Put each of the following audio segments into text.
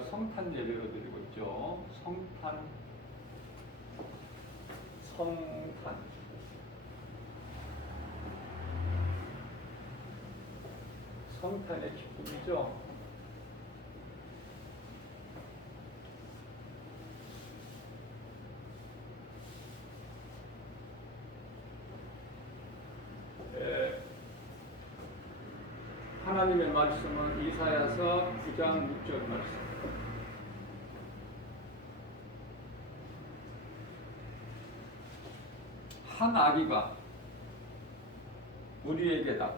우리가 성탄 예배로 드리고 있죠. 성탄. 성탄의 기쁨이죠. 하나님의 말씀은 이사야서 9장 6절 말씀. 한 아기가 우리에게다.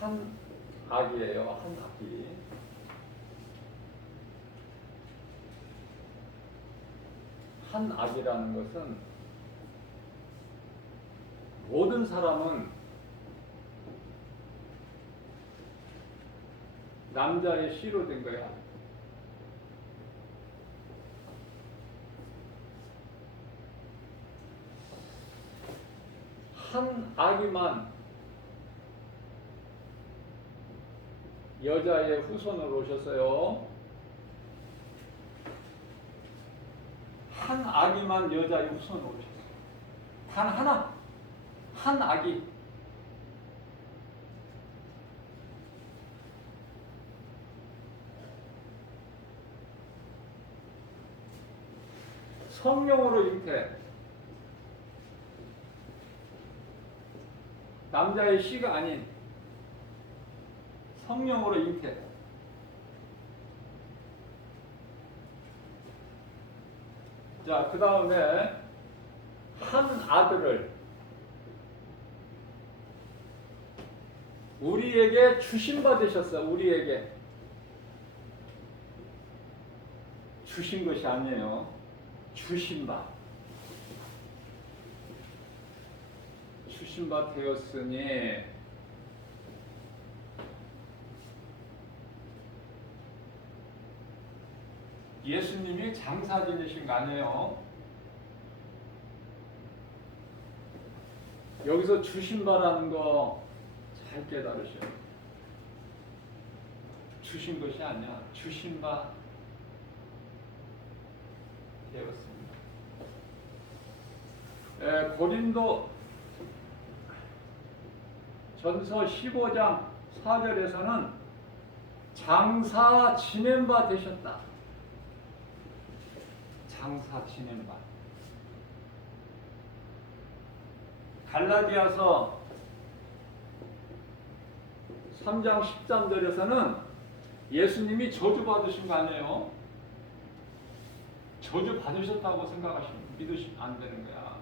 한 아기예요. 한 아기. 한 아기라는 것은 모든 사람은 남자의 씨로 된 거야. 한 아기만 여자의 후손으로 오셨어요. 한 아기만 여자의 후손으로 오셨어요. 단 하나. 한 아기. 성령으로 잉태. 남자의 씨가 아닌 성령으로 잉태. 자, 그 다음에 한 아들을 우리에게 주신받으셨어요. 우리에게 주신 것이 아니에요. 주신바 되었으니 예수님이 장사 지내신 거 아니에요. 여기서 주신바라는 거 잘 깨달으셔요. 주신 것이 아니야. 주신바 되었습니다. 고린도 전서 15장 4절에서는 장사 지낸 바 되셨다. 장사 지낸 바. 갈라디아서 3장 13절에서는 예수님이 저주 받으신 거 아니에요? 저주 받으셨다고 생각하시면 믿으시면 안 되는 거야.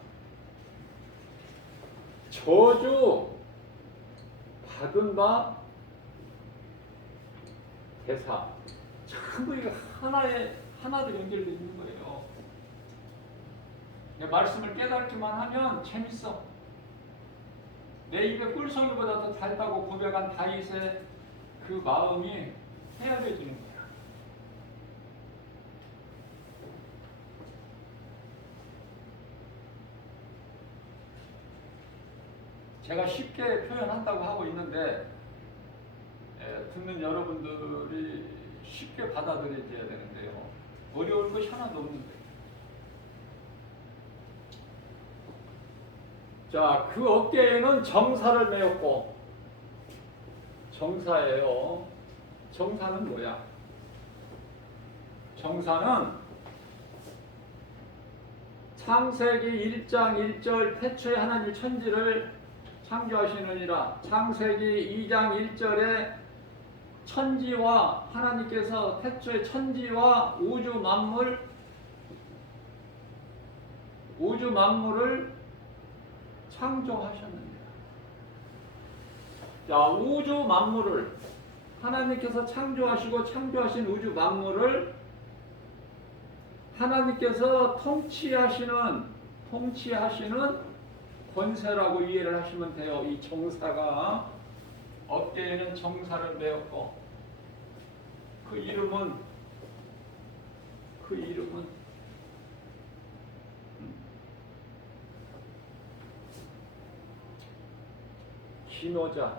저주 받은 바 대사 전부 이거 하나로 연결되어 있는 거예요. 말씀을 깨닫기만 하면 재밌어. 내 입에 꿀송이보다 더 달다고 고백한 다윗의 그 마음이 헤아려지는 거야. 제가 쉽게 표현한다고 하고 있는데 듣는 여러분들이 쉽게 받아들여져야 되는데요. 어려울 것이 하나도 없는데. 자, 그 어깨에는 정사를 메었고. 정사예요. 정사는 뭐야? 정사는 창세기 1장 1절 태초에 하나님이 천지를 창조하시느니라. 창세기 2장 1절에 천지와 하나님께서 태초에 천지와 우주 만물을 창조하셨느니라. 자, 우주 만물을 하나님께서 창조하시고 창조하신 우주 만물을 하나님께서 통치하시는 권세라고 이해를 하시면 돼요. 이 정사가 어깨에는 정사를 메었고 그 이름은 기묘자,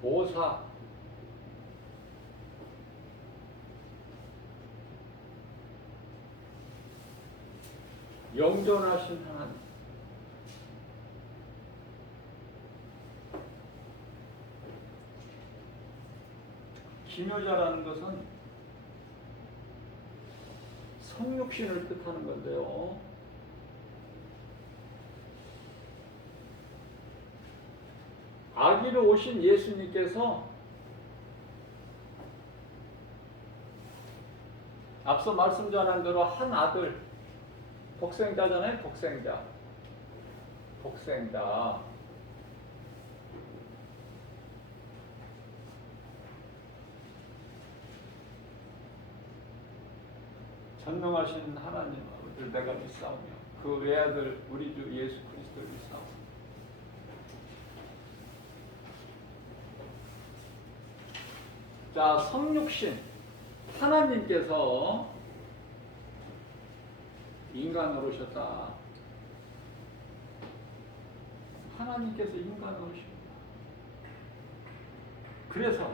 모사, 영존하신 하나님, 기묘자라는 것은 성육신을 뜻하는 건데요. 아기로 오신 예수님께서 앞서 말씀 전한 대로 한 아들, 독생자잖아요. 독생자. 전능하신 하나님을 내가 믿사오며 그 외아들 우리 주 예수 그리스도를 믿사오며. 자, 성육신 하나님께서 인간으로 오셨다. 하나님께서 인간으로 오십니다. 그래서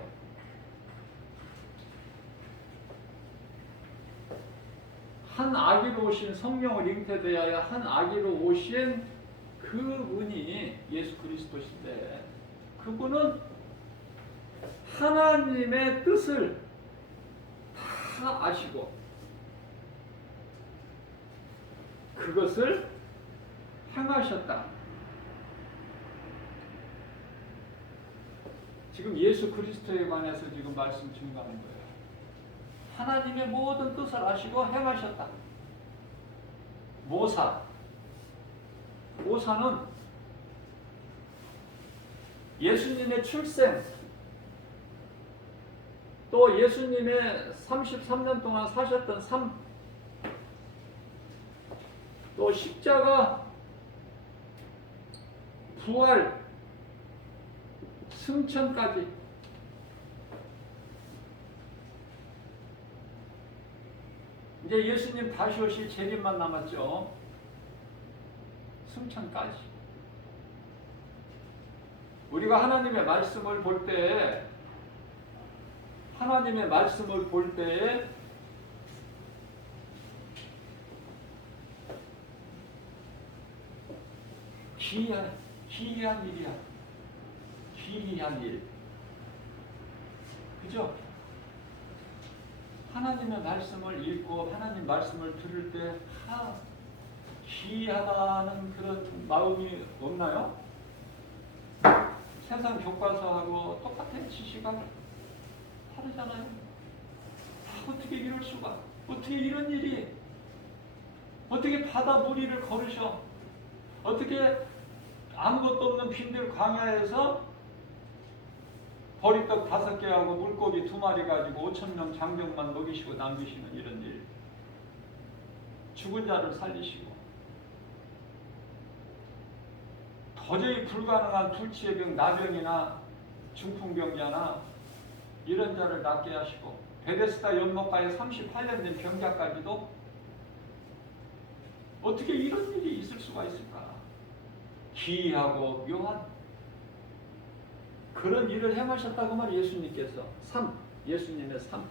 한 아기로 오신 성령을 잉태되어야 한 아기로 오신 그분이 예수 그리스도신데, 그분은 하나님의 뜻을 다 아시고 그것을 행하셨다. 지금 예수 그리스도에 관해서 지금 말씀 증거하는 거예요. 하나님의 모든 뜻을 아시고 행하셨다. 모사는 예수님의 출생, 또 예수님의 33년 동안 사셨던 삶, 또 십자가, 부활, 승천까지 이제 예수님 다시 오실 재림만 남았죠. 승천까지. 우리가 하나님의 말씀을 볼 때 기이한 일이야. 기이한 일. 그죠? 하나님의 말씀을 읽고 하나님 말씀을 들을 때 기이하다는 그런 마음이 없나요? 세상 교과서하고 똑같은 지시가 다르잖아요. 어떻게 이럴 수가? 어떻게 이런 일이? 어떻게 바다 무리를 걸으셔? 어떻게 아무것도 없는 빈들 광야에서 보리떡 5개하고 물고기 2마리 가지고 5,000명 장병만 먹이시고 남기시는 이런 일. 죽은 자를 살리시고 도저히 불가능한 불치의 병, 나병이나 중풍병자나 이런 자를 낫게 하시고 베데스다 연못가에 38년 된 병자까지도 어떻게 이런 일이 있을 수가 있을까? 기이하고 묘한 그런 일을 행하셨다고 말이에요. 예수님께서 예수님의 삶.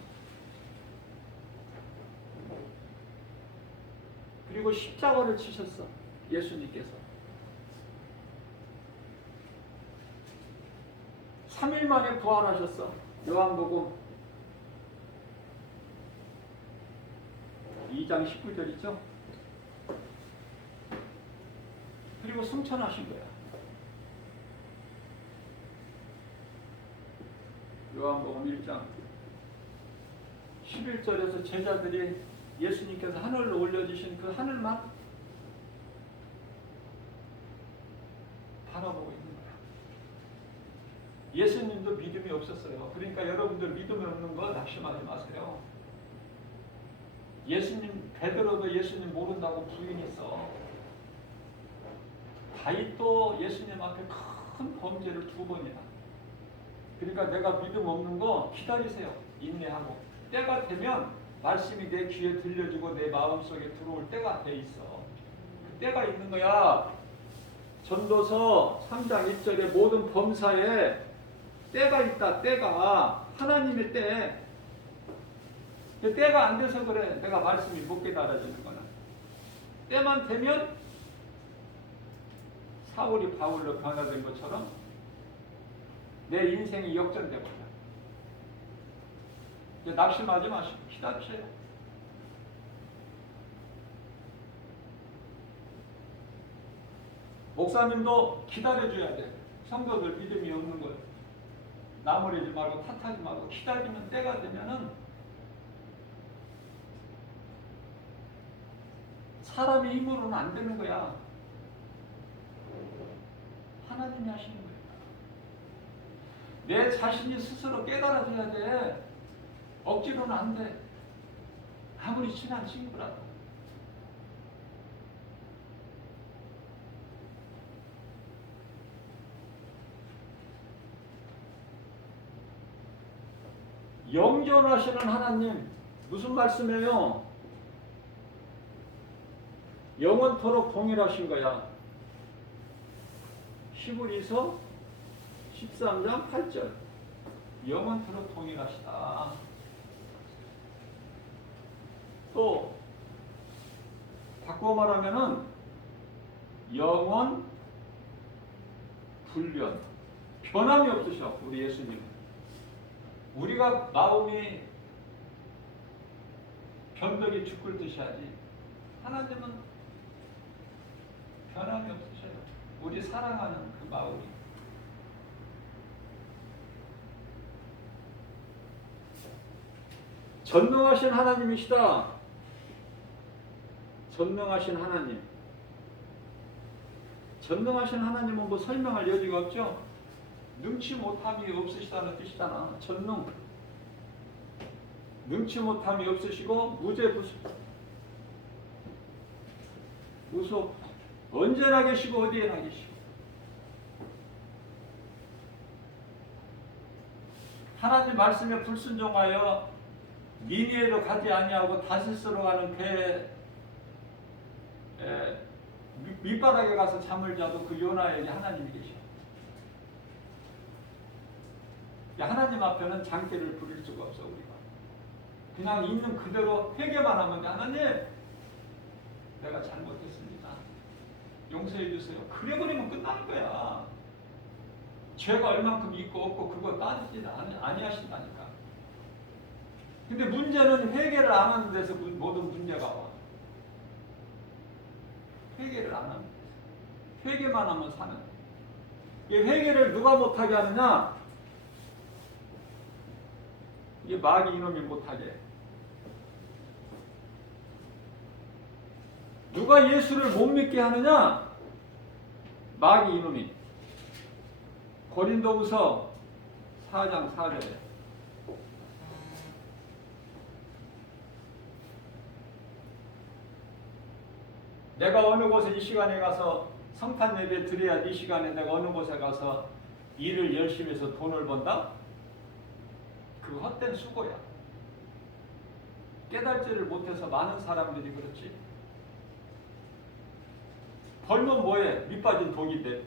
그리고 십자가를 치셨어. 예수님께서 3일 만에 부활하셨어. 요한복음 2장 19절이죠. 그리고 승천하신 거야. 요한복음 1장 11절에서 제자들이 예수님께서 하늘로 올려주신 그 하늘만 바라보고 있는 거야. 예수님도 믿음이 없었어요. 그러니까 여러분들 믿음이 없는 거 낙심하지 마세요. 베드로도 예수님 모른다고 부인했어. 다윗도 예수님 앞에 큰 범죄를 2번이나. 그러니까 내가 믿음 없는 거 기다리세요. 인내하고. 때가 되면 말씀이 내 귀에 들려주고 내 마음속에 들어올 때가 돼 있어. 때가 있는 거야. 전도서 3장 1절에 모든 범사에 때가 있다. 때가 하나님의 때. 때가 안 돼서 그래. 내가 말씀이 못 깨달아지는 거는. 때만 되면 사울이 바울로 변화된 것처럼 내 인생이 역전돼 버려. 이제 낙심하지 마시고 기다리세요. 목사님도 기다려줘야 돼. 성도들 믿음이 없는 거예요. 나무리지 말고 탓하지 말고 기다리면 때가 되면은 사람의 힘으로는 안 되는 거야. 하나님이 하시는 거예요. 내 자신이 스스로 깨달아줘야 돼. 억지로는 안 돼. 아무리 친한 친구라도. 영존하시는 하나님, 무슨 말씀이에요? 영원토록 동일하신 거야. 히브리서 13장 8절. 영원토록 동일하시다. 또 바꿔 말하면은 영원 불변. 변함이 없으셔. 우리 예수님은. 우리가 마음이 변덕이 죽을 듯이 하지. 하나님은 변함이 없으셔요. 우리 사랑하는 그 마음이. 전능하신 하나님이시다. 전능하신 하나님. 전능하신 하나님은 뭐 설명할 여지가 없죠. 능치 못함이 없으시다는 뜻이잖아. 전능. 능치 못함이 없으시고 무죄부수. 무소. 언제나 계시고 어디에나 계시고. 하나님 말씀에 불순종하여 니니에로 가지 아니하고 다시스로 가는 배 밑바닥에 가서 잠을 자도 그 요나에게 하나님이 계셔. 하나님 앞에는 장기를 부릴 수가 없어. 우리가 그냥 있는 그대로 회개만 하면 돼. 하나님, 내가 잘못했습니다. 용서해 주세요. 그래 버리면 끝나는 거야. 죄가 얼만큼 있고 없고 그거 따지지 아니하신다니까. 근데 문제는 회개를 안 하는 데서 모든 문제가 와. 회개를 안 하는 데서. 회개만 하면 사는. 이 회개를 누가 못하게 하느냐? 이 마귀 이놈이 못하게. 누가 예수를 못 믿게 하느냐? 마귀 이놈이. 고린도후서 4장 4절에 내가 어느 곳에 이 시간에 가서 성탄 예배 드려야 이 시간에 내가 어느 곳에 가서 일을 열심히 해서 돈을 번다? 그 헛된 수고야. 깨달지를 못해서 많은 사람들이 그렇지. 벌면 뭐해? 밑빠진 독인데.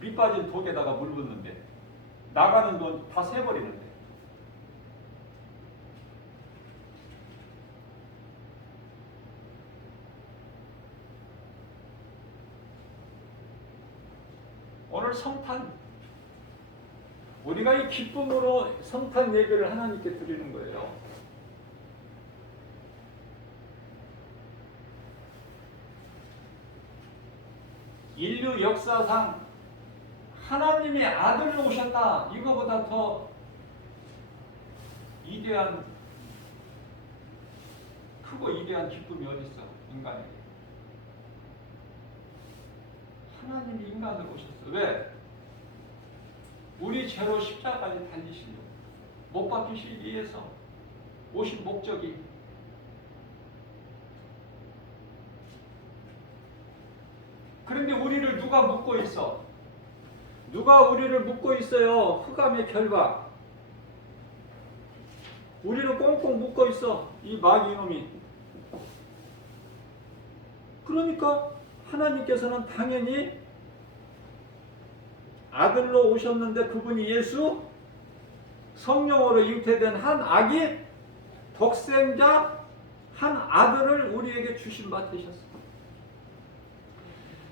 밑빠진 독에다가 물 붓는데. 나가는 돈 다 새버리는데. 오늘 성탄, 우리가 이 기쁨으로 성탄 예배를 하나님께 드리는 거예요. 인류 역사상 하나님의 아들로 오셨다. 이거보다 더 이대한, 크고 이대한 기쁨이 어디 있어, 인간에게. 하나님이 인간으로 오셨어. 왜? 우리 죄로 십자가에 달리시려고. 못 박히시기 위해서 오신 목적이. 그런데 우리를 누가 묶고 있어? 누가 우리를 묶고 있어요? 흑암의 결박. 우리를 꽁꽁 묶고 있어. 이 마귀 놈이. 그러니까 하나님께서는 당연히 아들로 오셨는데 그분이 예수, 성령으로 잉태된 한 아기, 독생자 한 아들을 우리에게 주신 바 되셨습니다.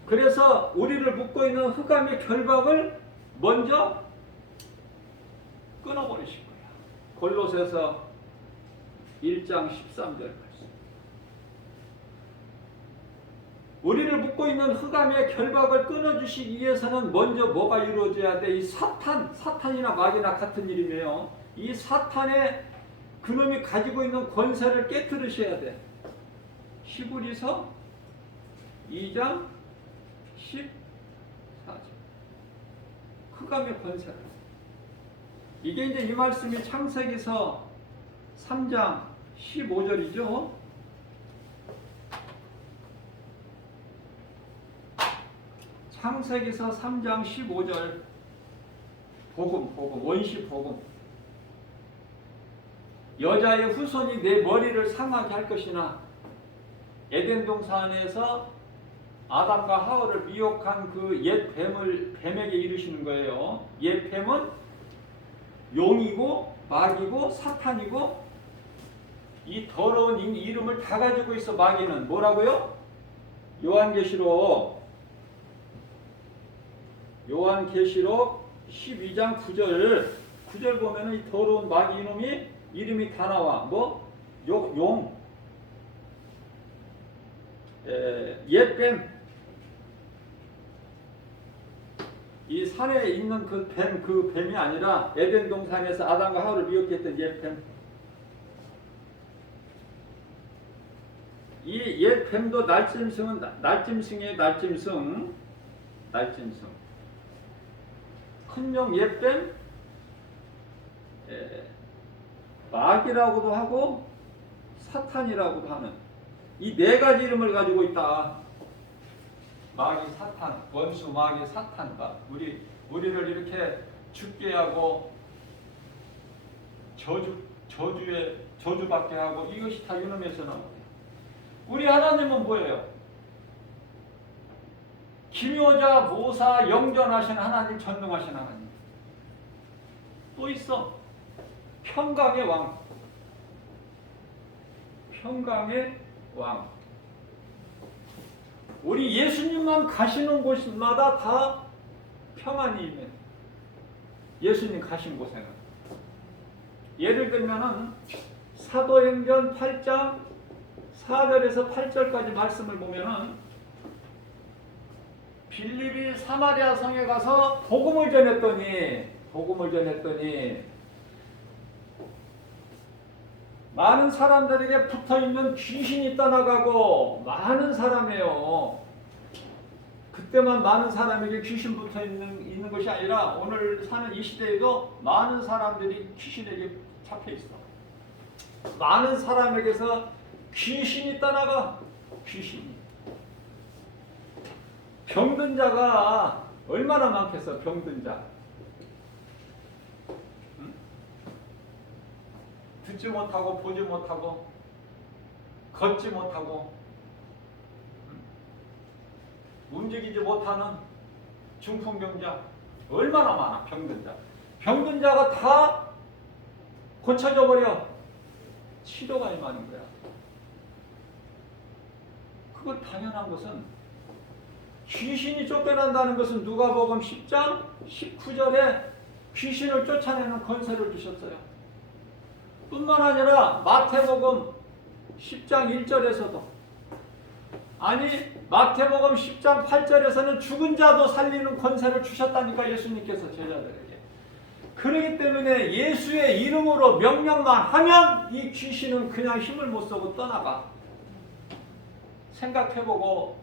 그래서 우리를 묶고 있는 흑암의 결박을 먼저 끊어버리신 거야. 골로새서 1장 13절 말씀. 우리를 묶고 있는 흑암의 결박을 끊어주시기 위해서는 먼저 뭐가 이루어져야 돼? 이 사탄이나 마귀나 같은 일이며 이 사탄의 그놈이 가지고 있는 권세를 깨뜨리셔야 돼. 히브리서 2장 14절. 흑암의 권세를. 이게 이제 이 말씀이 창세기서 3장 15절이죠. 창세기서 3장 15절. 복음, 원시 복음. 여자의 후손이 내 머리를 상하게 할 것이나 에덴 동산에서 아담과 하와를 미혹한 그 옛 뱀에게 이르시는 거예요. 옛 뱀은 용이고 마귀고 사탄이고 이 더러운 이름을 다 가지고 있어. 마귀는 뭐라고요? 요한계시록 12장 9절 보면은 이 더러운 마귀 이놈이 이름이 다 나와. 용, 옛뱀. 이 산에 있는 그 뱀이 아니라 에덴 동산에서 아담과 하와를 미혹했던 옛뱀. 이 옛뱀도 날짐승이에요. 날짐승. 큰명 옛뱀, 마귀라고도 하고 사탄이라고도 하는 이 네 가지 이름을 가지고 있다. 마귀, 사탄, 원수, 마귀, 사탄과 우리를 이렇게 죽게 하고 저주받게 하고 이것이 다 이놈에서 나오고. 우리 하나님은 뭐예요? 기묘자, 모사, 영전하신 하나님, 전능하신 하나님. 또 있어. 평강의 왕. 우리 예수님만 가시는 곳마다 다 평안이 임해. 예수님 가신 곳에는. 예를 들면은 사도행전 8장 4절에서 8절까지 말씀을 보면은 빌립이 사마리아 성에 가서 복음을 전했더니 많은 사람들에게 붙어있는 귀신이 떠나가고 많은 사람이에요. 그때만 많은 사람에게 귀신 붙어있는 것이 아니라 오늘 사는 이 시대에도 많은 사람들이 귀신에게 잡혀있어. 많은 사람에게서 귀신이 떠나가. 귀신이. 병든 자가 얼마나 많겠어. 병든 자. 응? 듣지 못하고 보지 못하고 걷지 못하고 움직이지 못하는 중풍병자 얼마나 많아. 병든 자. 병든 자가 다 고쳐져 버려. 치료가 임하는 거야. 그걸 당연한 것은 귀신이 쫓겨난다는 것은 누가복음 10장 19절에 귀신을 쫓아내는 권세를 주셨어요. 뿐만 아니라 마태복음 10장 1절에서도 마태복음 10장 8절에서는 죽은 자도 살리는 권세를 주셨다니까 예수님께서 제자들에게. 그렇기 때문에 예수의 이름으로 명령만 하면 이 귀신은 그냥 힘을 못 쓰고 떠나가. 생각해보고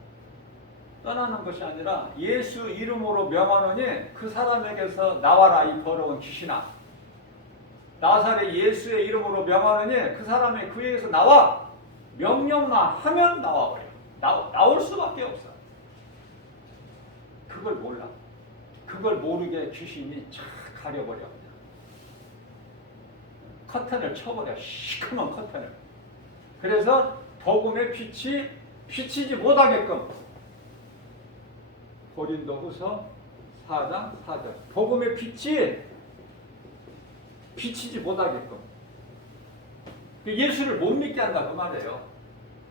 떠나는 것이 아니라 예수 이름으로 명하노니 그 사람에게서 나와라 이 더러운 귀신아. 나사렛 예수의 이름으로 명하노니 그 사람의 그에게서 나와. 명령만 하면 나와버려. 나올 수밖에 없어. 그걸 몰라. 그걸 모르게 귀신이 쫙 가려버려. 커튼을 쳐버려. 시커먼 커튼을. 그래서 복음의 빛이 비치지 못하게끔 고린도후서 4장 4절. 복음의 빛이 비치지 못하게끔. 예수를 못 믿게 한다 그 말이에요.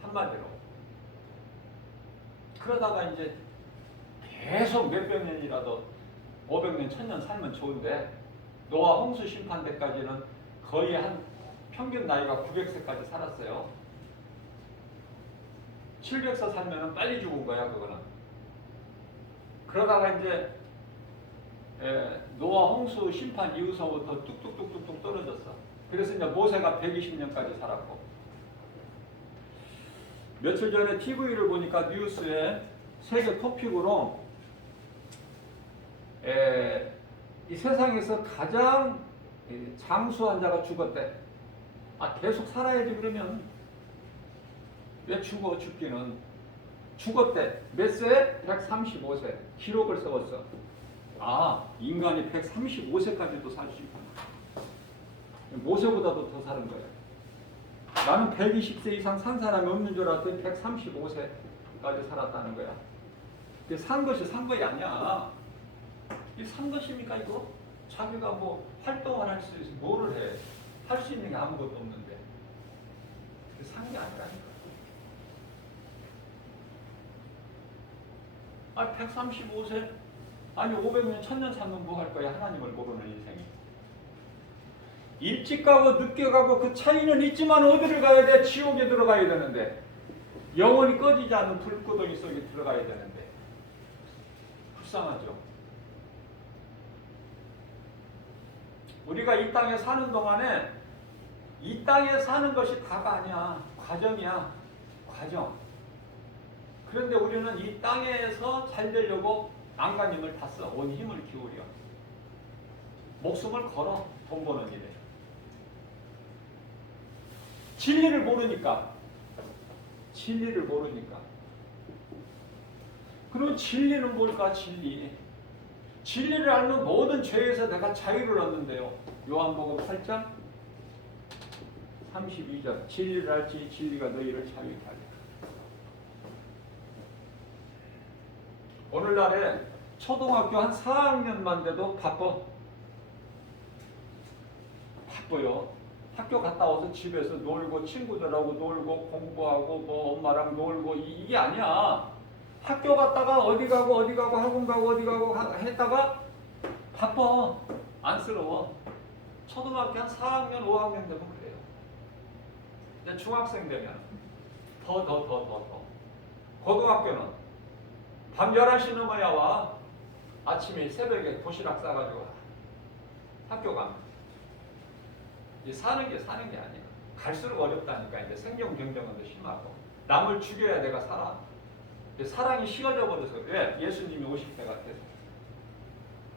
한마디로. 그러다가 이제 계속 몇백 년이라도 500년, 1000년 살면 좋은데 노아 홍수 심판 때까지는 거의 한 평균 나이가 900세까지 살았어요. 700세 살면은 빨리 죽은 거야 그거는. 그러다가 이제 노아 홍수 심판 이후서부터 뚝뚝뚝뚝뚝 떨어졌어. 그래서 이제 모세가 120년까지 살았고, 며칠 전에 TV를 보니까 뉴스에 세계 토픽으로 이 세상에서 가장 장수한 자가 죽었대. 계속 살아야지 그러면 왜 죽기는. 죽었대. 몇 세? 135세. 기록을 세웠어. 인간이 135세까지도 살 수 있구나. 모세보다도 더 사는 거야. 나는 120세 이상 산 사람이 없는 줄 알았더니 135세까지 살았다는 거야. 산 것이 산 것이 아니야. 이게 산 것입니까 이거? 자기가 뭐 활동을 할 수 있어. 뭐를 해? 할 수 있는 게 아무것도 없는데. 산 게 아니라니까. 135세? 아니 500년, 1000년 살면 뭐 할 거야? 하나님을 모르는 인생이. 일찍 가고 늦게 가고 그 차이는 있지만 어디를 가야 돼? 지옥에 들어가야 되는데. 영원히 꺼지지 않는 불구덩이 속에 들어가야 되는데. 불쌍하죠. 우리가 이 땅에 사는 동안에 이 땅에 사는 것이 다가 아니야. 과정이야. 과정. 그런데 우리는 이 땅에서 잘 되려고 안간힘을 다 써. 온 힘을 기울여. 목숨을 걸어. 돈 버는 일에. 진리를 모르니까. 진리를 모르니까. 그럼 진리는 뭘까? 진리. 진리를 알면 모든 죄에서 내가 자유를 얻는데요. 요한복음 8장 32절. 진리를 알지 진리가 너희를 자유케 하리라. 오늘날에 초등학교 한 4학년만 돼도 바빠요. 학교 갔다 와서 집에서 놀고 친구들하고 놀고 공부하고 뭐 엄마랑 놀고 이게 아니야. 학교 갔다가 어디 가고 학원 가고 어디 가고 했다가 바빠. 안쓰러워. 초등학교 한 4학년 5학년 되면 그래요. 이제 중학생 되면 더. 고등학교는 밤 11시 넘어야 와. 아침에 새벽에 도시락 싸가지고 와. 학교 가면. 사는 게 아니야. 갈수록 어렵다니까. 이제 생존 경쟁은 더 심하고. 남을 죽여야 내가 살아. 사랑이 식어져 버려서 그래. 예수님이 오실 때 같아서.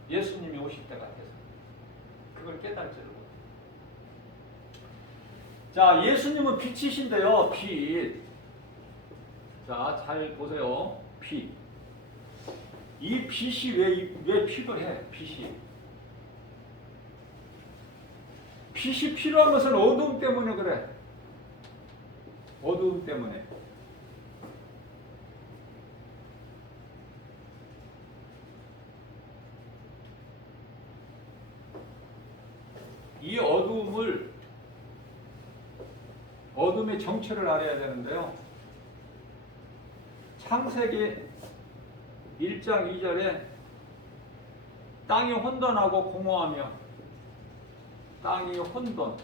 예수님이 오실 때 같아서. 그걸 깨달지를 못해. 자, 예수님은 빛이신데요. 빛. 자, 잘 보세요. 빛. 이 빛이 왜 필요해? 빛이 필요한 것은 어두움 때문에 그래. 어두움 때문에. 이 어둠의 정체를 알아야 되는데요. 창세기 1장 2절에 땅이 혼돈하고 공허하며, 땅이 혼돈,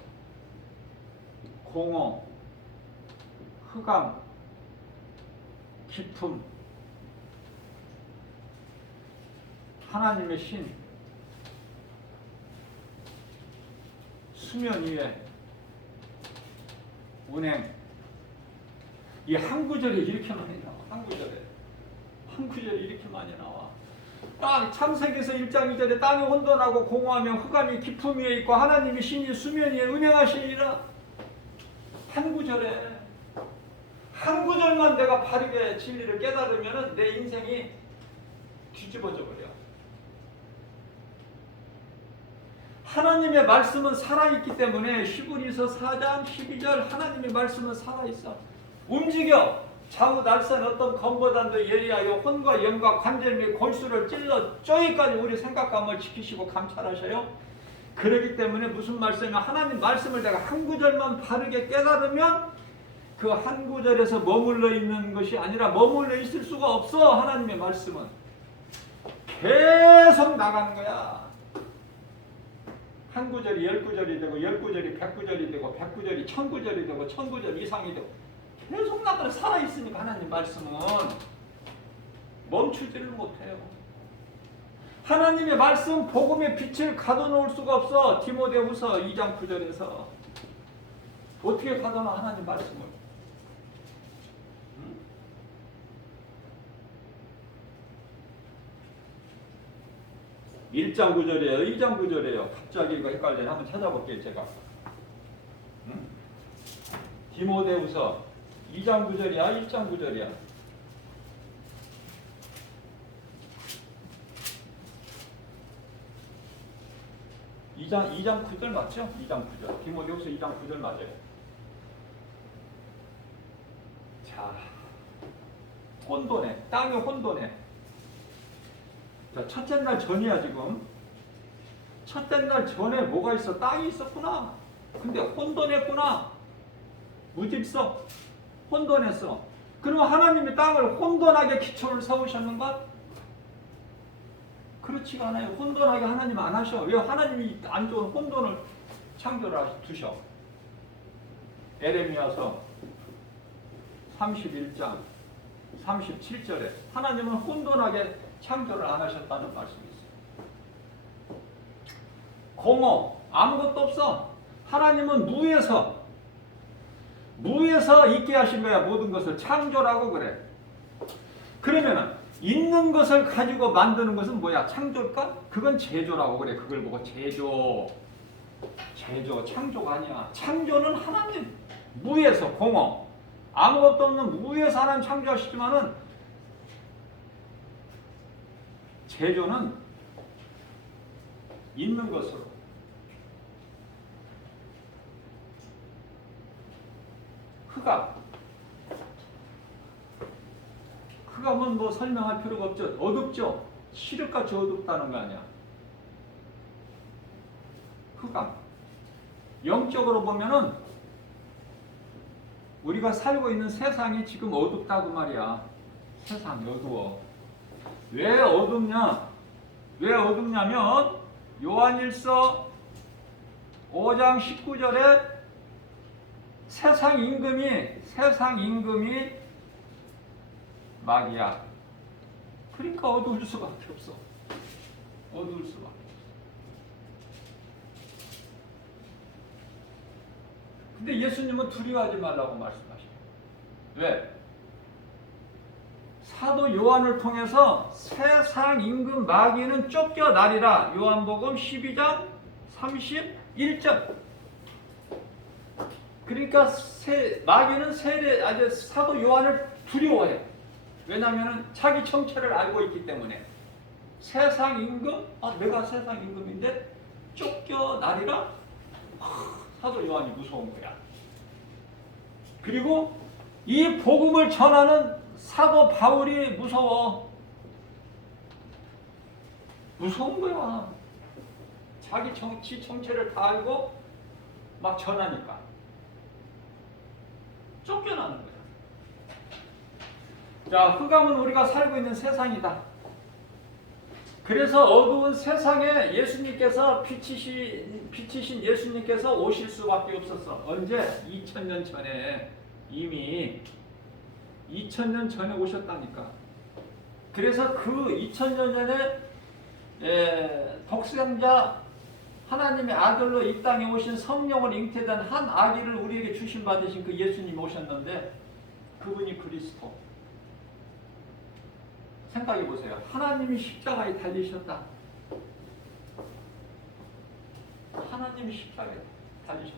공허, 흑암, 깊음, 하나님의 신, 수면 위에 운행. 이 한 구절이 이렇게 많이 나와. 한 구절이 이렇게 많이 나와. 창세기에서 1장 2절에 땅이 혼돈하고 공허하며 흑암이 깊음 위에 있고 하나님이 신이 수면 위에 운행하시니라. 한 구절에 한 구절만 내가 바르게 진리를 깨달으면 내 인생이 뒤집어져 버려. 하나님의 말씀은 살아있기 때문에 히브리서 4장 12절 하나님의 말씀은 살아있어. 움직여. 좌우 날선 어떤 검보단도 예리하여 혼과 영과 관절 및 골수를 찔러 쪼기까지 우리 생각감을 지키시고 감찰하셔요. 그러기 때문에 무슨 말씀이면 하나님 말씀을 내가 한 구절만 바르게 깨달으면 그 한 구절에서 머물러 있는 것이 아니라 머물러 있을 수가 없어. 하나님의 말씀은 계속 나가는 거야. 한 구절이 10구절이 되고 10구절이 100구절이 되고 100구절이 1000구절이 되고 1000구절 이상이 되고 계속 나가는 살아있으니까 하나님 말씀은 멈추지를 못해요. 하나님의 말씀 복음의 빛을 가둬놓을 수가 없어. 디모데후서 2장 9절에서 어떻게 가둬놔 하나님 말씀을. 1장 9절이에요. 2장 9절이에요. 갑자기 이거 헷갈리네. 한번 찾아볼게요. 제가. 디모데후서 2장 9절이야? 1장 9절이야? 2장 9절 맞죠? 2장 9절. 디모데후서 2장 9절 맞아요. 자, 혼돈해. 땅이 혼돈해. 자, 첫째 날 전이야 지금. 첫째 날 전에 뭐가 있어? 땅이 있었구나. 근데 혼돈했구나. 무질서. 혼돈했어. 그러면 하나님이 땅을 혼돈하게 기초를 세우셨는가? 그렇지가 않아요. 혼돈하게 하나님 안 하셔. 왜 하나님이 안 좋은 혼돈을 창조를 두셔? 에레미야서 31장 37절에 하나님은 혼돈하게 창조를 안 하셨다는 말씀이 있어요. 공허, 아무것도 없어. 하나님은 무에서 있게 하신 거야. 모든 것을 창조라고 그래. 그러면은 있는 것을 가지고 만드는 것은 뭐야? 창조일까? 그건 제조라고 그래. 그걸 보고 제조, 창조가 아니야. 창조는 하나님. 무에서, 공허, 아무것도 없는 무에서 하나님 창조하시지만은 제조는 있는 것으로. 흑암은 뭐 설명할 필요가 없죠. 어둡죠. 시력같이 어둡다는 거 아니야. 흑암. 영적으로 보면은 우리가 살고 있는 세상이 지금 어둡다고 말이야. 세상이 어두워. 왜 어둡냐? 왜 어둡냐면 요한일서 5장 19절에 세상 임금이 마귀야. 그러니까 어두울 수밖에 없어. 어두울 수밖에 없어. 근데 예수님은 두려워하지 말라고 말씀하셔요. 왜? 사도 요한을 통해서 세상 임금 마귀는 쫓겨나리라. 요한복음 12장 31절. 그러니까 마귀는 사도 요한을 두려워해. 왜냐하면 자기 정체를 알고 있기 때문에. 세상 임금? 내가 세상 임금인데 쫓겨나리라? 사도 요한이 무서운 거야. 그리고 이 복음을 전하는 사도 바울이 무서워. 무서운 거야. 자기 정체를 다 알고 막 전하니까. 쫓겨나는 거야. 자, 흑암은 우리가 살고 있는 세상이다. 그래서 어두운 세상에 예수님께서 빛이신 예수님께서 오실 수밖에 없었어. 언제? 2000년 전에 이미 2000년 전에 오셨다니까. 그래서 그 2000년 전에 독생자 하나님의 아들로 이 땅에 오신 성령을 잉태된 한 아기를 우리에게 주신 받으신 그 예수님이 오셨는데 그분이 그리스도. 생각해 보세요. 하나님이 십자가에 달리셨다. 하나님이 십자가에 달리셨어.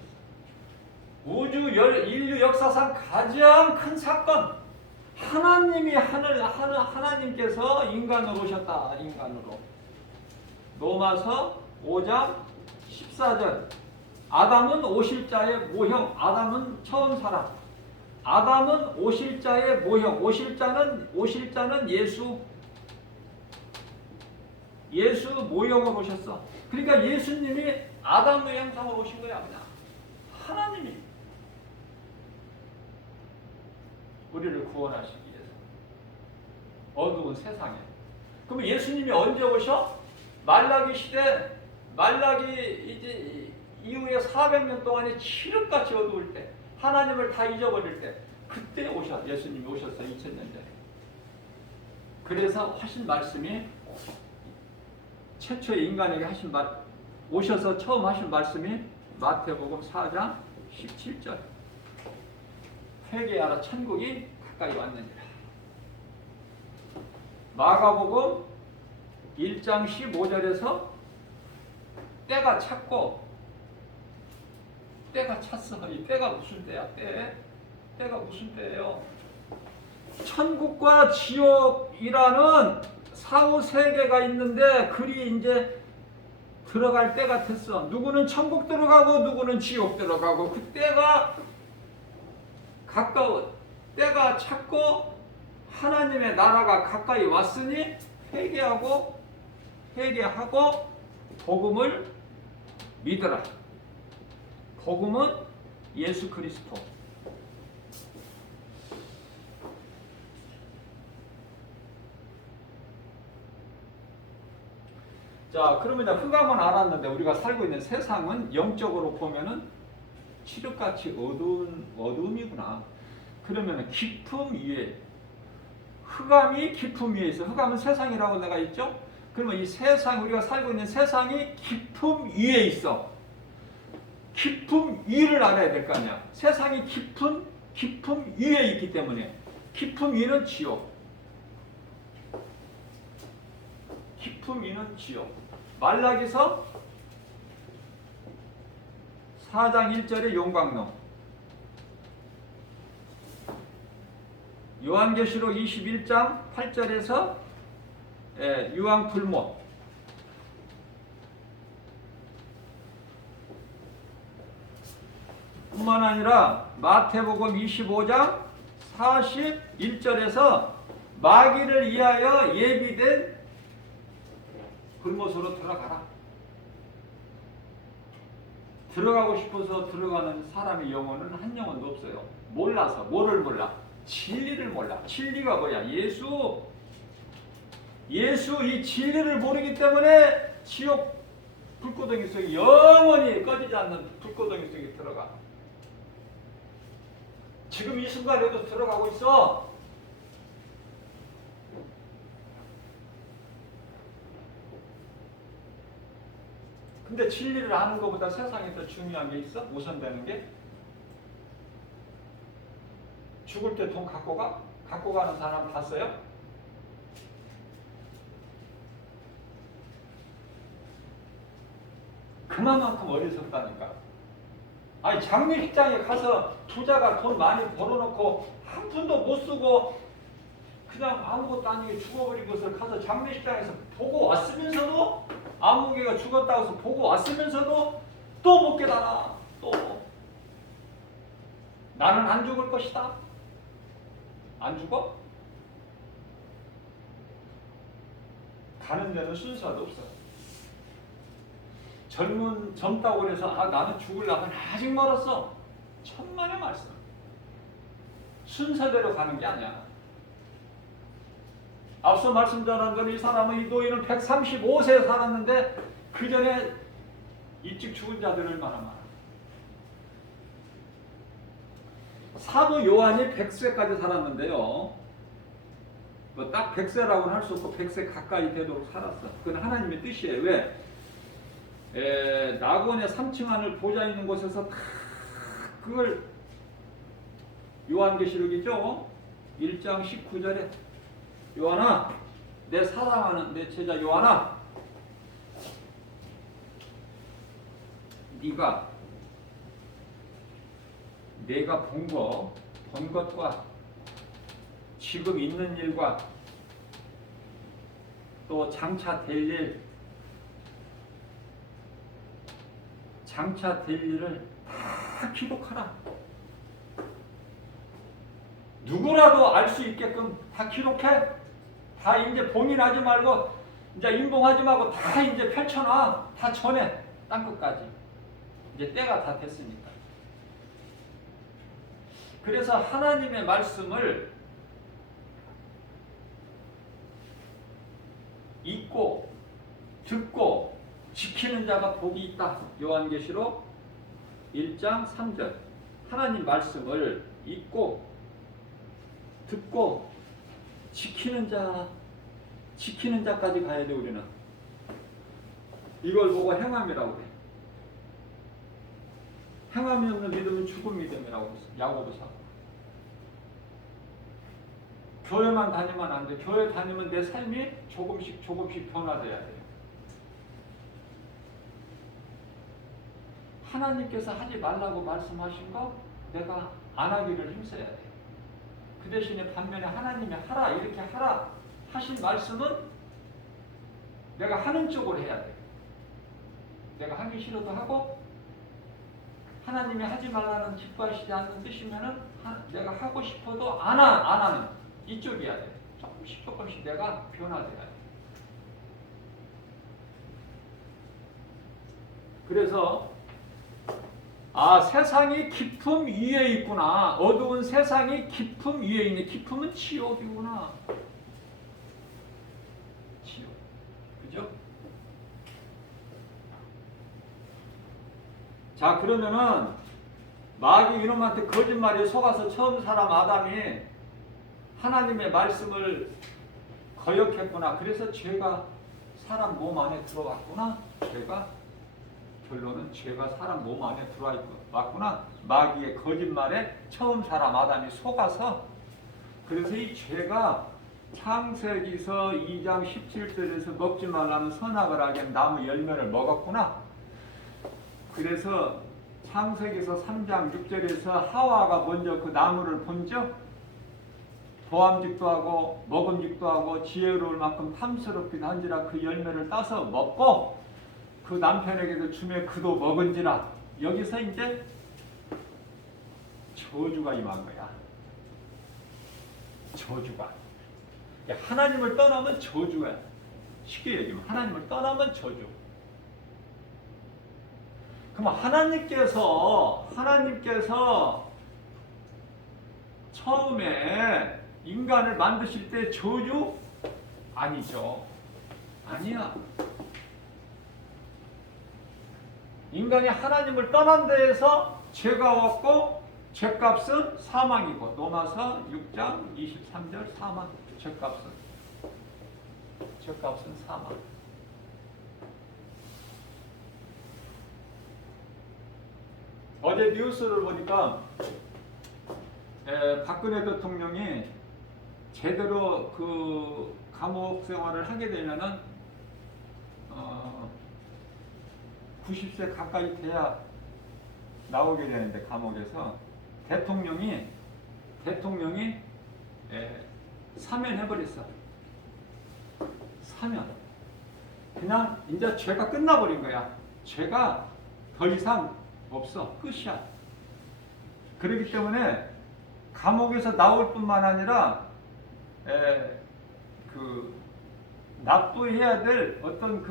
인류 역사상 가장 큰 사건. 하나님께서 인간으로 오셨다. 인간으로. 로마서 5장 14절. 아담은 오실 자의 모형. 아담은 처음 사람. 아담은 오실자의 모형, 오실자는 예수 모형으로 오셨어. 그러니까 예수님이 아담의 형상으로 오신 거야. 그냥 하나님이 우리를 구원하시기 위해서 어두운 세상에. 그럼 예수님이 언제 오셔? 말라기 시대, 말라기 이제 이후에 400년 동안에 칠흑같이 어두울 때, 하나님을 다 잊어버릴 때, 그때 예수님이 오셨어요. 2000년 전에. 그래서 하신 말씀이, 최초의 인간에게 오셔서 처음 하신 말씀이 마태복음 4장 17절. 회개하라, 천국이 가까이 왔느니라. 마가복음 1장 15절에서 때가 찼고, 때가 찼어. 이 때가 무슨 때야? 때가 무슨 때예요? 천국과 지옥이라는 사후 세계가 있는데 그리 이제 들어갈 때가 됐어. 누구는 천국 들어가고 누구는 지옥 들어가고, 그 때가 가까워, 때가 찼고 하나님의 나라가 가까이 왔으니 회개하고 복음을 믿으라. 복음은 예수 그리스도. 자, 그러면 이제 흑암은 알았는데 우리가 살고 있는 세상은 영적으로 보면은 칠흑같이 어두움이구나. 그러면은 깊음 위에, 흑암이 깊음 위에 있어. 흑암은 세상이라고 내가 있죠? 그러면 이 세상, 우리가 살고 있는 세상이 깊음 위에 있어. 깊음 위를 알아야 될 거 아니야. 세상이 깊음 위에 있기 때문에. 깊음 위는 지옥. 깊음 위는 지옥. 말라기서 4장 1절의 용광로, 요한계시록 21장 8절에서 유황불못, 뿐만 아니라 마태복음 25장 41절에서 마귀를 위하여 예비된 불못으로 들어가라. 들어가고 싶어서 들어가는 사람의 영혼은 한 영혼도 없어요. 몰라서. 뭐를 몰라? 진리를 몰라. 진리가 뭐야? 예수 이 진리를 모르기 때문에 지옥 불구덩이 속에 영원히 꺼지지 않는 불구덩이 속에 들어가. 지금 이 순간에도 들어가고 있어. 근데 진리를 아는 것보다 세상에 더 중요한 게 있어? 우선되는 게? 죽을 때 돈 갖고 가? 갖고 가는 사람 봤어요? 그만큼 어리석다니까. 아니, 장례식장에 가서 부자가 돈 많이 벌어놓고 한 푼도 못 쓰고 그냥 아무것도 아니게 죽어버린 것을 가서 장례식장에서 보고 왔으면서도, 아무개가 죽었다고 해서 보고 왔으면서도 또 못 깨달아. 또 나는 안 죽을 것이다. 안 죽어? 가는 데는 순서도 없어. 젊다고 해서 나는 죽으려면 아직 멀었어. 천만의 말씀. 순서대로 가는 게 아니야. 앞서 말씀드린 건 이 사람은, 이 노인은 135세 살았는데 그 전에 일찍 죽은 자들이 얼마나 많아. 사도 요한이 100세까지 살았는데요. 뭐 딱 100세라고는 할 수 없고 100세 가까이 되도록 살았어. 그건 하나님의 뜻이에요. 왜? 낙원의 3층 보좌 있는 곳에서 다 그걸, 요한계시록이죠. 1장 19절에 요한아, 내 사랑하는 내 제자 요한아, 네가 내가 본 것과 지금 있는 일과 또 장차 될 일을 다 기록하라. 누구라도 알 수 있게끔 다 기록해. 다 이제 봉인하지 말고 이제 인봉하지 말고 다 이제 펼쳐놔. 다 전해. 땅끝까지. 이제 때가 다 됐으니까. 그래서 하나님의 말씀을 읽고 듣고 지키는 자가 복이 있다. 요한계시록 1장 3절. 하나님 말씀을 읽고 듣고 지키는 자까지 가야 돼. 우리는 이걸 보고 행함이라고 그래. 행함이 없는 믿음은 죽은 믿음이라고 야고보서. 교회만 다니면 안 돼. 교회 다니면 내 삶이 조금씩 변화돼야 돼요. 하나님께서 하지 말라고 말씀하신 거 내가 안 하기를 힘써야 돼. 그 대신에 반면에 하나님이 하라, 이렇게 하라 하신 말씀은 내가 하는 쪽으로 해야 돼. 내가 하기 싫어도 하고, 하나님이 하지 말라는 기뻐하시지 않는 뜻이면은 내가 하고 싶어도 안 하는 이쪽이어야 돼. 조금씩 내가 변화돼야 돼. 그래서 세상이 깊음 위에 있구나. 어두운 세상이 깊음 위에 있네. 깊음은 지옥이구나. 지옥. 그죠? 자, 그러면은 마귀 이놈한테 거짓말에 속아서 처음 사람 아담이 하나님의 말씀을 거역했구나. 그래서 죄가 사람 몸 안에 들어왔구나. 결론은 죄가 사람 몸 안에 들어왔구나. 마귀의 거짓말에 처음 사람 아담이 속아서. 그래서 이 죄가 창세기서 2장 17절에서 먹지 말라는 선악을 알게 나무 열매를 먹었구나. 그래서 창세기서 3장 6절에서 하와가 먼저 그 나무를 본적, 보암직도 하고 먹음직도 하고 지혜로울 만큼 탐스럽긴 한지라 그 열매를 따서 먹고 그 남편에게도 주매 그도 먹은지라. 여기서 이제 저주가 임한 거야. 저주가. 하나님을 떠나면 저주야. 쉽게 얘기하면 하나님을 떠나면 저주. 그럼 하나님께서 처음에 인간을 만드실 때 저주? 아니죠. 아니야. 인간이 하나님을 떠난 데에서 죄가 왔고 죄값은 사망이고. 로마서 6장 23절 사망. 죄값은 사망. 어제 뉴스를 보니까 박근혜 대통령이 제대로 그 감옥 생활을 하게 되면은 90세 가까이 돼야 나오게 되는데, 감옥에서 대통령이 사면해버렸어. 사면. 그냥 이제 죄가 끝나버린 거야. 죄가 더 이상 없어. 끝이야. 그렇기 때문에 감옥에서 나올 뿐만 아니라 납부해야 될 어떤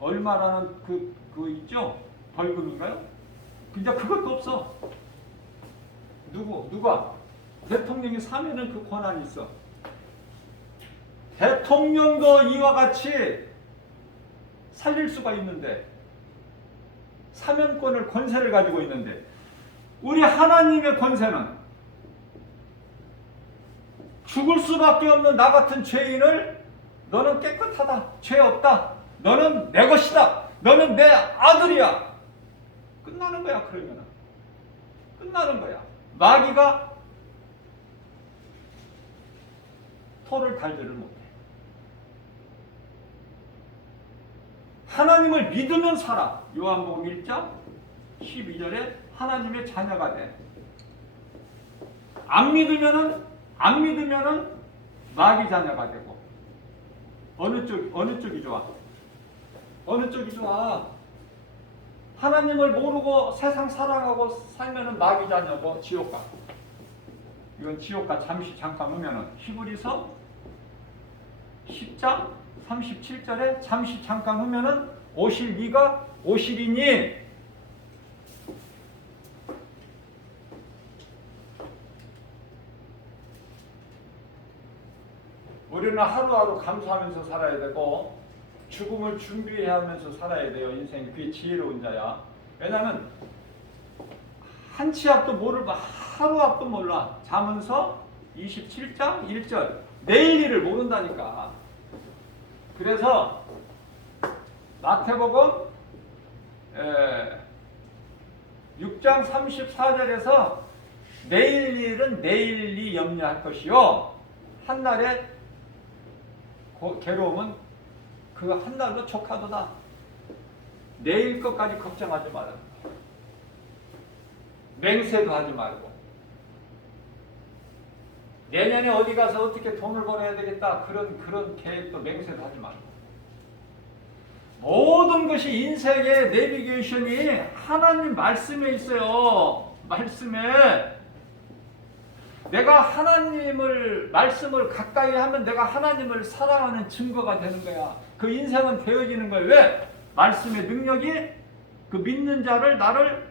얼마라는 그 있죠? 벌금인가요? 이제 그것도 없어. 누가? 대통령이 사면은 그 권한이 있어. 대통령도 이와 같이 살릴 수가 있는데, 사면권을, 권세를 가지고 있는데, 우리 하나님의 권세는 죽을 수밖에 없는 나 같은 죄인을 너는 깨끗하다, 죄 없다, 너는 내 것이다, 너는 내 아들이야. 끝나는 거야. 그러면은 끝나는 거야. 마귀가 토를 달지를 못해. 하나님을 믿으면 살아. 요한복음 1장 12절에 하나님의 자녀가 돼. 안 믿으면은 마귀 자녀가 되고. 어느 쪽이 좋아? 어느 쪽이 좋아? 하나님을 모르고 세상 사랑하고 살면은 마귀 자녀고 지옥 가고. 이건 지옥과 잠시 잠깐 오면은 히브리서 10장 37절에 잠시 잠깐 오면은 오실 네가 오시리니 우리는 하루하루 감사하면서 살아야 되고 죽음을 준비하면서 살아야 돼요. 인생이 그게 지혜로운 자야. 왜냐하면 한치 앞도 모르고 하루 앞도 몰라. 잠언서 27장 1절 내일 일을 모른다니까. 그래서 마태복음 6장 34절에서 내일 일은 내일이 염려할 것이요 한날의 괴로움은 그 한날로 족하도다. 내일 것까지 걱정하지 말라. 맹세도 하지 말고 내년에 어디 가서 어떻게 돈을 벌어야 되겠다 그런 계획도 맹세도 하지 말고 모든 것이 인생의 내비게이션이 하나님 말씀에 있어요. 말씀에 내가 하나님을 말씀을 가까이 하면 내가 하나님을 사랑하는 증거가 되는 거야. 그 인생은 되어지는 거야. 왜? 말씀의 능력이 그 믿는 자를 나를